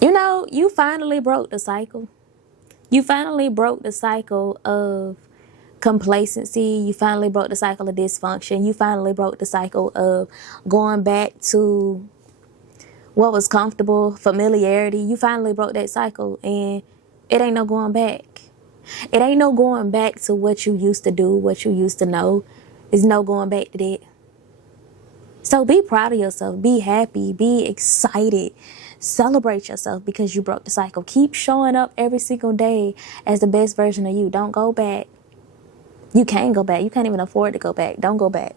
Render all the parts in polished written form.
You know, you finally broke the cycle. You finally broke the cycle of complacency. You finally broke the cycle of dysfunction. You finally broke the cycle of going back to what was comfortable, familiarity. You finally broke that cycle, and it ain't no going back. It ain't no going back to what you used to do, what you used to know. There's no going back to that. So be proud of yourself. Be happy. Be excited. Celebrate yourself because you broke the cycle. Keep showing up every single day as the best version of you. Don't go back. You can't go back. You can't even afford to go back. Don't go back.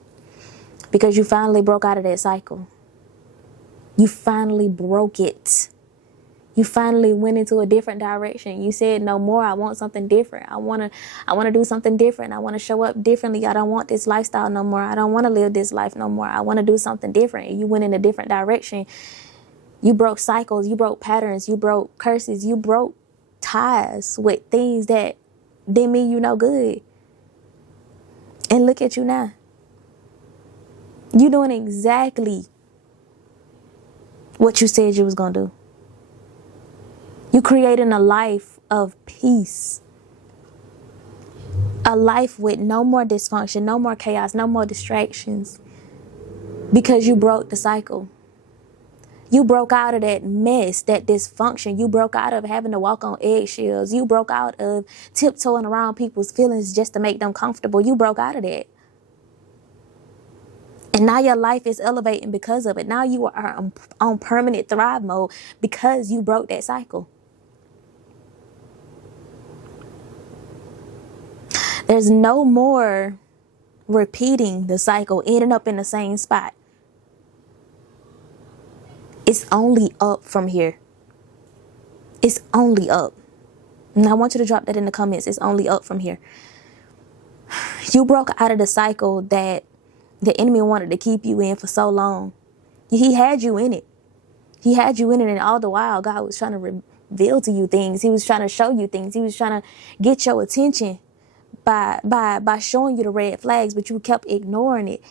Because you finally broke out of that cycle. You finally broke it. You finally went into a different direction. You said, no more. I want something different. I want to do something different. I want to show up differently. I don't want this lifestyle no more. I don't want to live this life no more. I want to do something different. And you went in a different direction. You broke cycles. You broke patterns. You broke curses. You broke ties with things that didn't mean you no good. And look at you now. You doing exactly what you said you was going to do. You creating a life of peace. A life with no more dysfunction, no more chaos, no more distractions. Because you broke the cycle. You broke out of that mess, that dysfunction. You broke out of having to walk on eggshells. You broke out of tiptoeing around people's feelings just to make them comfortable. You broke out of that. And now your life is elevating because of it. Now you are on permanent thrive mode because you broke that cycle. There's no more repeating the cycle, ending up in the same spot. It's only up from here. It's only up. And I want you to drop that in the comments. It's only up from here. You broke out of the cycle that the enemy wanted to keep you in for so long. He had you in it. He had you in it, and all the while, God was trying to reveal to you things. He was trying to show you things. He was trying to get your attention by showing you the red flags, but you kept ignoring it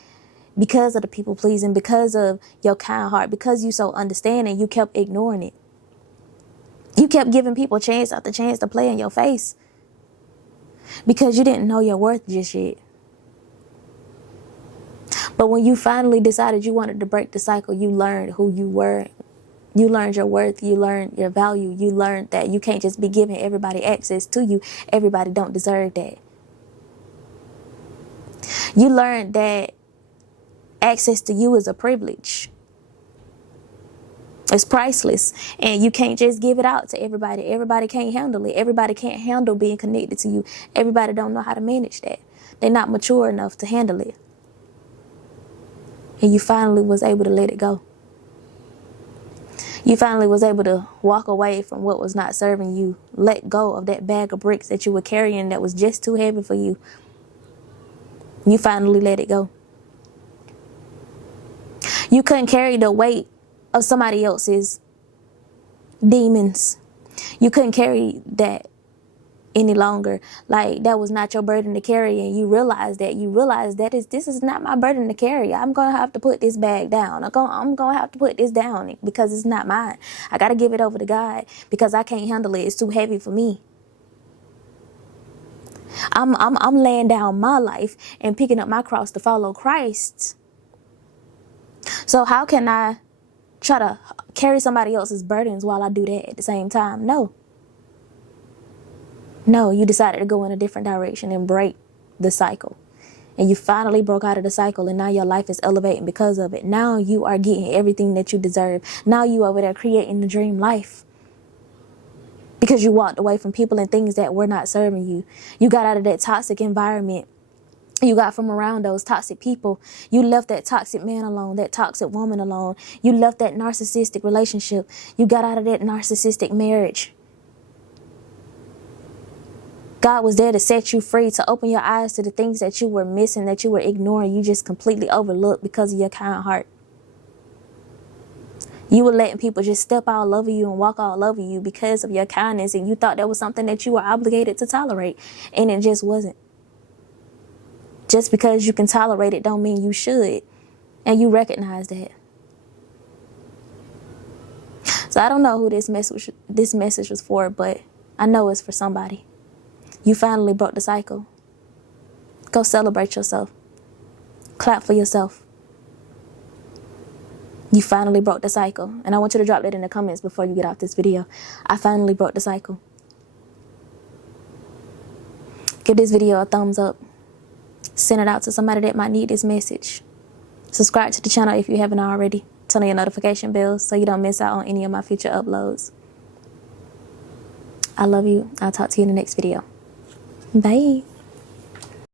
because of the people pleasing, because of your kind heart, because you so understanding. You kept ignoring it. You kept giving people chance after chance to play in your face because you didn't know your worth just yet. But when you finally decided you wanted to break the cycle, you learned who you were. You learned your worth. You learned your value. You learned that you can't just be giving everybody access to you. Everybody don't deserve that. You learned that access to you is a privilege. It's priceless. And you can't just give it out to everybody. Everybody can't handle it. Everybody can't handle being connected to you. Everybody don't know how to manage that. They're not mature enough to handle it. And you finally was able to let it go. You finally was able to walk away from what was not serving you. Let go of that bag of bricks that you were carrying that was just too heavy for you. You finally let it go. You couldn't carry the weight of somebody else's demons. You couldn't carry that any longer. Like, that was not your burden to carry, and you realized that. You realized that this is not my burden to carry. I'm going to have to put this bag down. I'm going to have to put this down because it's not mine. I got to give it over to God because I can't handle it. It's too heavy for me. I'm laying down my life and picking up my cross to follow Christ. So how can I try to carry somebody else's burdens while I do that at the same time? No. No, you decided to go in a different direction and break the cycle. And you finally broke out of the cycle, and now your life is elevating because of it. Now you are getting everything that you deserve. Now you over there creating the dream life. Because you walked away from people and things that were not serving you. You got out of that toxic environment. You got from around those toxic people. You left that toxic man alone, that toxic woman alone. You left that narcissistic relationship. You got out of that narcissistic marriage. God was there to set you free, to open your eyes to the things that you were missing, that you were ignoring. You just completely overlooked because of your kind heart. You were letting people just step all over you and walk all over you because of your kindness, and you thought that was something that you were obligated to tolerate, and it just wasn't. Just because you can tolerate it don't mean you should, and you recognize that. So So I don't know who this message was for, but I know it's for somebody. You finally broke the cycle. Go celebrate yourself. Clap for yourself. You finally broke the cycle. And I want you to drop that in the comments before you get off this video. I finally broke the cycle. Give this video a thumbs up. Send it out to somebody that might need this message. Subscribe to the channel if you haven't already. Turn on your notification bells so you don't miss out on any of my future uploads. I love you. I'll talk to you in the next video. Bye.